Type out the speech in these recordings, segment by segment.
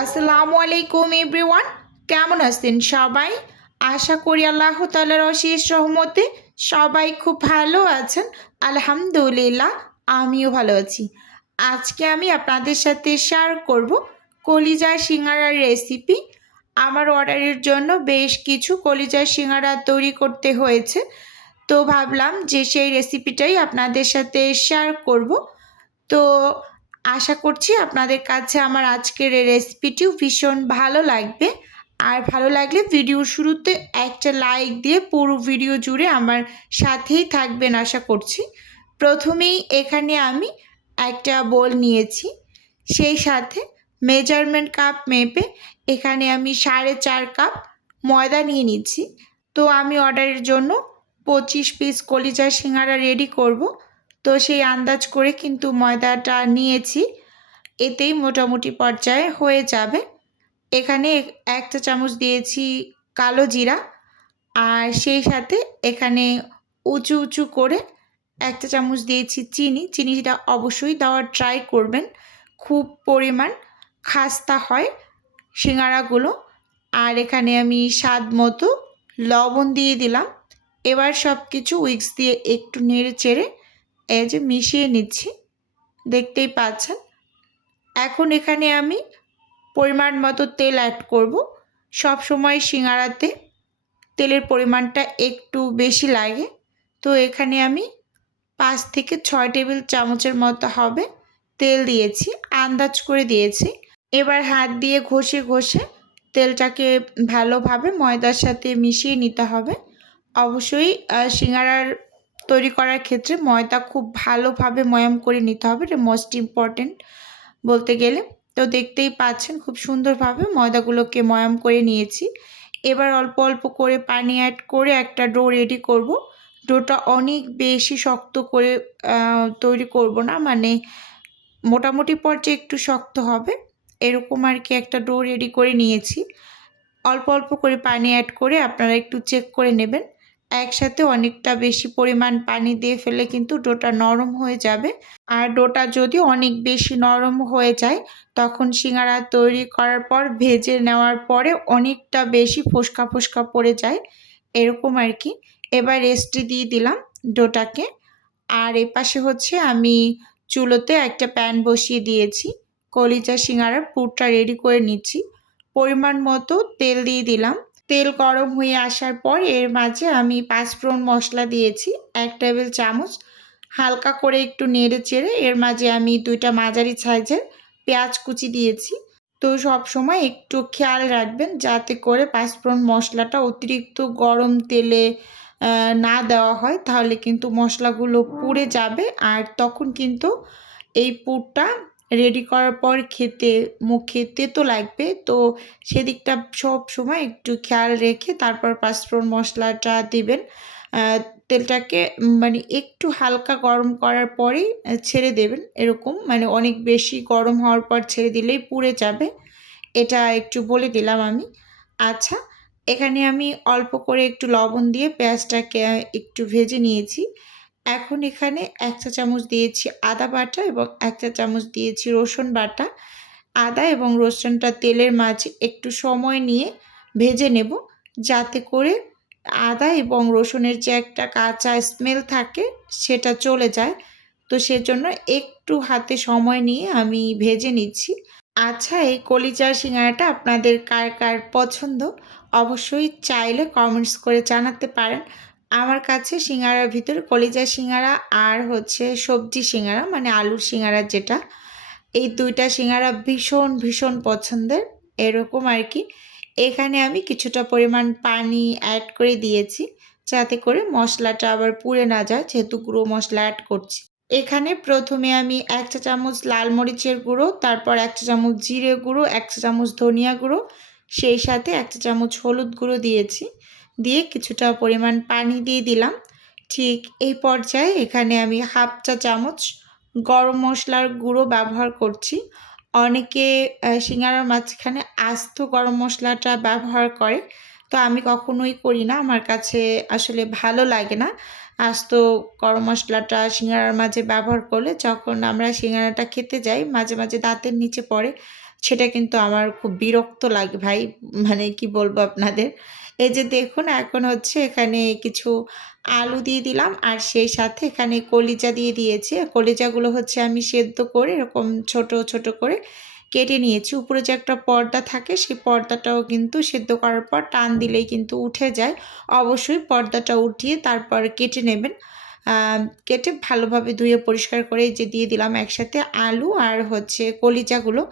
আসসালামু আলাইকুম এভরিওয়ান, কেমন আছেন সবাই? আশা করি আল্লাহ তাআলার অশেষ রহমতে সবাই খুব ভালো আছেন। আলহামদুলিল্লাহ, আমিও ভালো আছি। আজকে আমি আপনাদের সাথে শেয়ার করব কলিজা সিঙ্গারার রেসিপি। আমার অর্ডারের জন্য বেশ কিছু কলিজা সিঙ্গারা তৈরি করতে হয়েছে, তো ভাবলাম যে সেই রেসিপিটাই আপনাদের সাথে শেয়ার করব। তো আশা করছি আপনাদের কাছে আমার আজকের এই রেসিপিটিও ভীষণ ভালো লাগবে। আর ভালো লাগলে ভিডিওর শুরুতে একটা লাইক দিয়ে পুরো ভিডিও জুড়ে আমার সাথেই থাকবেন আশা করছি। প্রথমেই এখানে আমি একটা বোল নিয়েছি, সেই সাথে মেজারমেন্ট কাপ মেপে এখানে আমি 4.5 কাপ ময়দা নিয়ে নিচ্ছি। তো আমি অর্ডারের জন্য 25 পিস কলিজা সিঙ্গারা রেডি করব, তো সেই আন্দাজ করে কিন্তু ময়দাটা নিয়েছি, এতেই মোটামুটি পর্যায়ে হয়ে যাবে। এখানে 1 চা চামচ দিয়েছি কালো জিরা, আর সেই সাথে এখানে উঁচু উঁচু করে 1 চা চামচ দিয়েছি চিনি। চিনিটা অবশ্যই দেওয়ার ট্রাই করবেন, খুব পরিমাণ খাস্তা হয় সিঙ্গারাগুলো। আর এখানে আমি স্বাদ মতো লবণ দিয়ে দিলাম। এবার সব কিছু উইক্স দিয়ে একটু নেড়ে চেড়ে এই যে মিশিয়ে নিচ্ছি, দেখতেই পাচ্ছেন। এখন এখানে আমি পরিমাণ মতো তেল অ্যাড করব। সব সময় সিঙ্গারাতে তেলের পরিমাণটা একটু বেশি লাগে, তো এখানে আমি 5 থেকে 6 টেবিল চামচের মতো হবে তেল দিয়েছি, আন্দাজ করে দিয়েছি। এবার হাত দিয়ে ঘষে ঘষে তেলটাকে ভালোভাবে ময়দার সাথে মিশিয়ে নিতে হবে। অবশ্যই সিঙ্গারার তৈরি করার ক্ষেত্রে ময়দা খুব ভালোভাবে ময়াম করে নিতে হবে, এটা মোস্ট ইম্পর্টেন্ট বলতে গেলে। তো দেখতেই পাচ্ছেন খুব সুন্দরভাবে ময়দাগুলোকে ময়াম করে নিয়েছি। এবার অল্প অল্প করে পানি অ্যাড করে একটা ডো রেডি করব। ডোটা অনেক বেশি শক্ত করে তৈরি করব না, মানে মোটামুটি পর্যায়ে একটু শক্ত হবে এরকম আর কি একটা ডো রেডি করে নিয়েছি। অল্প অল্প করে পানি অ্যাড করে আপনারা একটু চেক করে নেবেন। একসাথে অনেকটা বেশি পরিমাণ পানি দিয়ে ফেলে কিন্তু ডোটা নরম হয়ে যাবে। আর ডোটা যদি অনেক বেশি নরম হয়ে যায় তখন সিঙ্গারা তৈরি করার পর ভেজে নেওয়ার পরে অনেকটা বেশি ফোসকা ফোসকা পড়ে যায় এরকম আর কি। এবার রেস্টে দিয়ে দিলাম ডোটাকে। আর এপাশে হচ্ছে আমি চুলোতে একটা প্যান বসিয়ে দিয়েছি, কলিজা সিঙ্গারার পুরটা রেডি করে নিচ্ছি। পরিমাণ মতো তেল দিয়ে দিলাম। তেল গরম হয়ে আসার পর এর মাঝে আমি 5 ফোড়ন মশলা দিয়েছি 1 টেবিল চামচ। হালকা করে একটু নেড়ে চেড়ে এর মাঝে আমি 2টা মাঝারি সাইজের পেঁয়াজ কুচি দিয়েছি। তো সব সময় একটু খেয়াল রাখবেন যাতে করে 5 ফোড়ন মশলাটা অতিরিক্ত গরম তেলে না দেওয়া হয়, তাহলে কিন্তু মশলাগুলো পুড়ে যাবে আর তখন কিন্তু এই পুরটা রেডি করার পর খেতে মুখে তেতো লাগবে। তো সেদিকটা সব সময় একটু খেয়াল রেখে তারপর 5 ফোড়ন মশলাটা দিবেন। তেলটাকে মানে একটু হালকা গরম করার পরেই ছেড়ে দেবেন এরকম, মানে অনেক বেশি গরম হওয়ার পর ছেড়ে দিলেই পুড়ে যাবে, এটা একটু বলে দিলাম আমি। আচ্ছা, এখানে আমি অল্প করে একটু লবণ দিয়ে পেঁয়াজটাকে একটু ভেজে নিয়েছি। এখন এখানে 1 চা চামচ দিয়েছি আদা বাটা এবং 1 চা চামচ দিয়েছি রসুন বাটা। আদা এবং রসুনটা তেলের মাঝে একটু সময় নিয়ে ভেজে নেব, যাতে করে আদা এবং রসুনের যে একটা কাঁচা স্মেল থাকে সেটা চলে যায়। তো সেজন্য একটু হাতে সময় নিয়ে আমি ভেজে নিচ্ছি। আচ্ছা, এই কলিজার সিঙ্গারাটা আপনাদের কার কার পছন্দ অবশ্যই চাইলে কমেন্টস করে জানাতে পারেন। আমার কাছে সিঙ্গারার ভিতরে কলিজা সিঙ্গারা আর হচ্ছে সবজি সিঙ্গারা মানে আলুর সিঙ্গারা যেটা, এই 2টা সিঙ্গারা ভীষণ ভীষণ পছন্দের এরকম আর কি। এখানে আমি কিছুটা পরিমাণ পানি অ্যাড করে দিয়েছি যাতে করে মশলাটা আবার পুড়ে না যায়, যেহেতু গুঁড়ো মশলা অ্যাড করছি। এখানে প্রথমে আমি 1 চা চামচ লাল মরিচের গুঁড়ো, তারপর 1 চা চামচ জিরে গুঁড়ো, 1 চা চামচ ধনিয়া গুঁড়ো, সেই সাথে 1 চা চামচ হলুদ গুঁড়ো দিয়েছি। দিয়ে কিছুটা পরিমাণ পানি দিয়ে দিলাম। ঠিক এই পর্যায়ে এখানে আমি 1/2 চা চামচ গরম মশলার গুঁড়ো ব্যবহার করছি। অনেকে সিঙ্গারার মাঝখানে আস্ত গরম মশলাটা ব্যবহার করে, তো আমি কখনোই করি না, আমার কাছে আসলে ভালো লাগে না। আস্ত গরম মশলাটা সিঙ্গারার মাঝে ব্যবহার করলে যখন আমরা সিঙ্গারাটা খেতে যাই মাঝে মাঝে দাঁতের নিচে পড়ে, সেটা কিন্তু আমার খুব বিরক্ত লাগে ভাই, মানে কি বলবো আপনাদের। এই যে দেখুন এখন হচ্ছে এখানে কিছু আলু দিয়ে দিলাম আর সেই সাথে এখানে কলিজা দিয়ে দিয়েছি। কলিজাগুলো হচ্ছে আমি সেদ্ধ করে এরকম ছোট, ছোট করে কেটে নিয়েছি। উপরে যে একটা পর্দা থাকে সেই পর্দাটাও কিন্তু সেদ্ধ করার পর টান দিলেই কিন্তু উঠে যায়। অবশ্যই পর্দাটা উঠিয়ে তারপর কেটে নেবেন। কেটে ভালোভাবে ধুয়ে পরিষ্কার করে এই যে দিয়ে দিলাম একসাথে আলু আর হচ্ছে কলিজাগুলো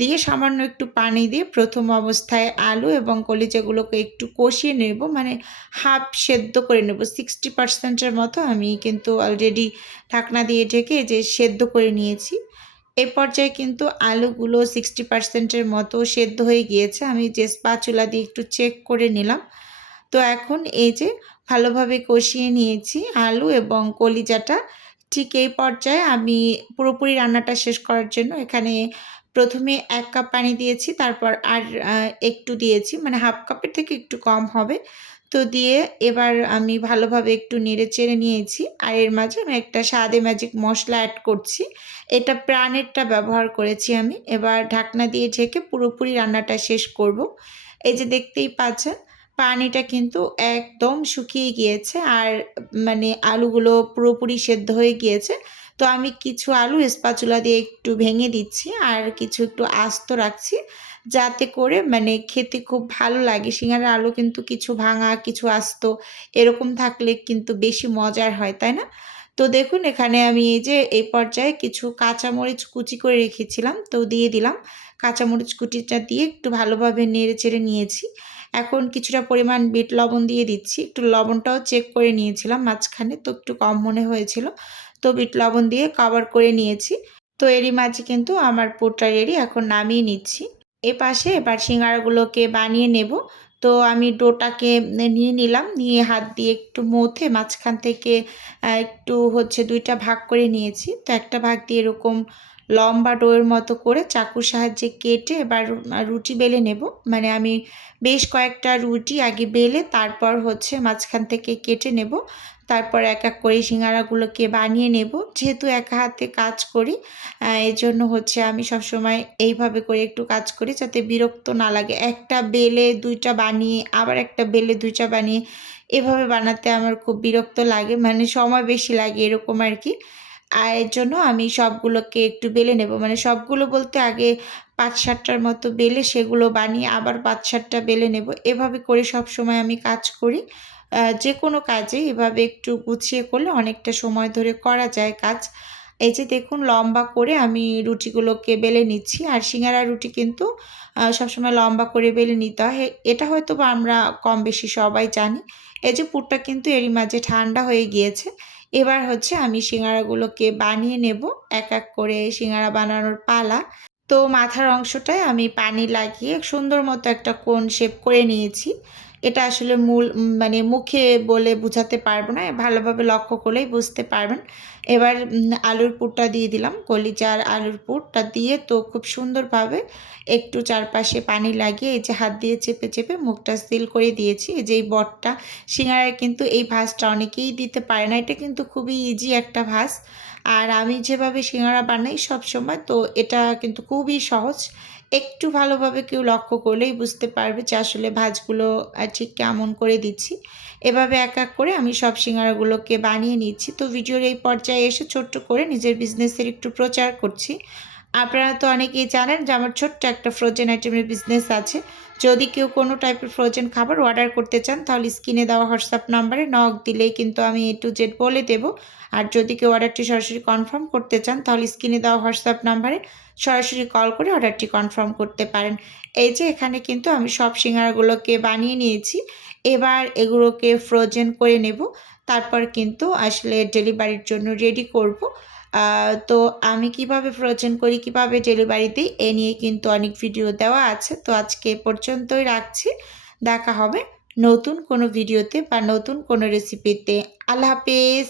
দিয়ে সামান্য একটু পানি দিয়ে প্রথম অবস্থায় আলু এবং কলিজাগুলোকে একটু কষিয়ে নেব, মানে হাফ সেদ্ধ করে নেব। 60% এর মতো আমি কিন্তু অলরেডি ঢাকনা দিয়ে ঢেকে যে সেদ্ধ করে নিয়েছি। এই পর্যায়ে কিন্তু আলুগুলো 60% এর মতো সেদ্ধ হয়ে গিয়েছে। আমি যে স্প্যাচুলা দিয়ে একটু চেক করে নিলাম। তো এখন এই যে ভালোভাবে কষিয়ে নিয়েছি আলু এবং কলিজাটা। ঠিক এই পর্যায়ে আমি পুরোপুরি রান্নাটা শেষ করার জন্য এখানে প্রথমে ১ কাপ পানি দিয়েছি, তারপর আর একটু দিয়েছি, মানে হাফ কাপের থেকে একটু কম হবে। তো দিয়ে এবার আমি ভালোভাবে একটু নেড়েচেড়ে নিয়েছি। আর এর মাঝে আমি একটা স্বাদে ম্যাজিক মশলা অ্যাড করছি। এটা প্রাণেরটা ব্যবহার করেছি আমি। এবার ঢাকনা দিয়ে ঢেকে পুরোপুরি রান্নাটা শেষ করব। এই যে দেখতেই পাচ্ছেন পানিটা কিন্তু একদম শুকিয়ে গিয়েছে আর মানে আলুগুলো পুরোপুরি সেদ্ধ হয়ে গিয়েছে। তো আমি কিছু আলু স্প্যাচুলা দিয়ে একটু ভেঙে দিচ্ছি আর কিছু একটু আস্ত রাখছি, যাতে করে মানে খেতে খুব ভালো লাগে। সিঙ্গারার আলু কিন্তু কিছু ভাঙা, কিছু আস্ত এরকম থাকলে কিন্তু বেশি মজার হয়, তাই না? তো দেখুন এখানে আমি এই যে এই পর্যায়ে কিছু কাঁচামরিচ কুচি করে রেখেছিলাম, তো দিয়ে দিলাম। কাঁচামরিচ কুচিটা দিয়ে একটু ভালোভাবে নেড়েচেড়ে নিয়েছি। এখন কিছুটা পরিমাণ বিট লবণ দিয়ে দিচ্ছি। একটু লবণটাও চেক করে নিয়েছিলাম মাঝখানে, তো একটু কম মনে হয়েছিল। তো বিট লবণ দিয়ে কভার করে নিয়েছি। তো এরই মাঝে কিন্তু আমার পুরটা রেডি, এখন নামিয়ে নিচ্ছি। এপাশে এবার সিঙ্গারাগুলোকে বানিয়ে নেব। তো আমি ডোটাকে নিয়ে নিলাম, নিয়ে হাত দিয়ে একটু মথে মাঝখান থেকে একটু হচ্ছে ২ টা ভাগ করে নিয়েছি। তো একটা ভাগ দিয়ে এরকম লম্বা ডোয়ের মতো করে চাকুর সাহায্যে কেটে এবার রুটি বেলে নেব। মানে আমি বেশ কয়েকটা রুটি আগে বেলে তারপর হচ্ছে মাঝখান থেকে কেটে নেব। তারপর এক এক করে সিঙ্গারাগুলোকে বানিয়ে নেব। যেহেতু একা হাতে কাজ করি, এজন্য হচ্ছে আমি সবসময় এইভাবে করে একটু কাজ করি যাতে বিরক্ত না লাগে। একটা বেলে ২ টা বানিয়ে আবার একটা বেলে ২ টা বানিয়ে এভাবে বানাতে আমার খুব বিরক্ত লাগে, মানে সময় বেশি লাগে এরকম আর কি। আর এর জন্য আমি সবগুলোকে একটু বেলে নেব। মানে সবগুলো বলতে আগে ৫-৭ টার মতো বেলে সেগুলো বানিয়ে আবার ৫-৭ টা বেলে নেব। এভাবে করে সবসময় আমি কাজ করি। যেকোনো কাজে এভাবে একটু গুছিয়ে করলে অনেকটা সময় ধরে করা যায় কাজ। এই যে দেখুন লম্বা করে আমি রুটিগুলোকে বেলে নিচ্ছি। আর সিঙ্গারা রুটি কিন্তু সবসময় লম্বা করে বেলে নিতে হয়। এটা হয়তোবা আমরা কম বেশি সবাই জানি। এই যে পুরটা কিন্তু এরই মাঝে ঠান্ডা হয়ে গিয়েছে। এবার হচ্ছে আমি সিঙ্গারাগুলোকে বানিয়ে নেব। এক এক করে সিঙ্গারা বানানোর পালা। তো মাথার অংশটায় আমি পানি লাগিয়ে সুন্দর মতো একটা কোণ শেপ করে নিয়েছি। এটা আসলে মানে মুখে বলে বুঝাতে পারবো না। ভালোভাবে লক্ষ্য করলেই বুঝতে পারবেন। এবার আলুর পুরটা দিয়ে দিলাম। কলিজার আলুর পুরটা দিয়ে তো খুব সুন্দরভাবে একটু চারপাশে পানি লাগিয়ে এই যে হাত দিয়ে চেপে, চেপে মুখটা সিল করে দিয়েছি। এই যে এই বটটা সিঙ্গারায় কিন্তু এই ভাঁজটা অনেকেই দিতে পারে না। এটা কিন্তু খুবই ইজি একটা ভাঁজ। আর আমি যেভাবে সিঙ্গারা বানাই সবসময়, তো এটা কিন্তু খুবই সহজ। একটু ভালোভাবে কেউ লক্ষ্য করলেই বুঝতে পারবে যে আসলে ভাঁজগুলো ঠিক কেমন করে দিচ্ছি। এভাবে এক এক করে আমি সব সিঙ্গারাগুলোকে বানিয়ে নিচ্ছি। তো ভিডিওর এই পর্যায়ে এসে ছোট্ট করে নিজের বিজনেসের একটু প্রচার করছি। আপনারা তো অনেকেই জানেন যে আমার ছোট্ট একটা ফ্রোজেন আইটেমের বিজনেস আছে। যদি কেউ কোনো টাইপের ফ্রোজেন খাবার অর্ডার করতে চান তাহলে স্ক্রিনে দেওয়া হোয়াটসঅ্যাপ নাম্বারে নক দিলেই কিন্তু আমি A to Z বলে দেব। আর যদি কেউ অর্ডারটি সরাসরি কনফার্ম করতে চান তাহলে স্ক্রিনে দেওয়া হোয়াটসঅ্যাপ নাম্বারে সরাসরি কল করে অর্ডারটি কনফার্ম করতে পারেন। এই যে এখানে কিন্তু আমি সব সিঙ্গারাগুলোকে বানিয়ে নিয়েছি। এবার এগুলোকে ফ্রোজেন করে নেব। তারপর কিন্তু আসলে ডেলিভারির জন্য রেডি করব। তো আমি কিভাবে ফ্রোজেন করি, কিভাবে ডেলিভারি দিই এ নিয়ে কিন্তু অনেক ভিডিও দেওয়া আছে। তো আজকে এ পর্যন্তই রাখছি। দেখা হবে নতুন কোনো ভিডিওতে বা নতুন কোনো রেসিপিতে। আল্লাহ হাফেজ।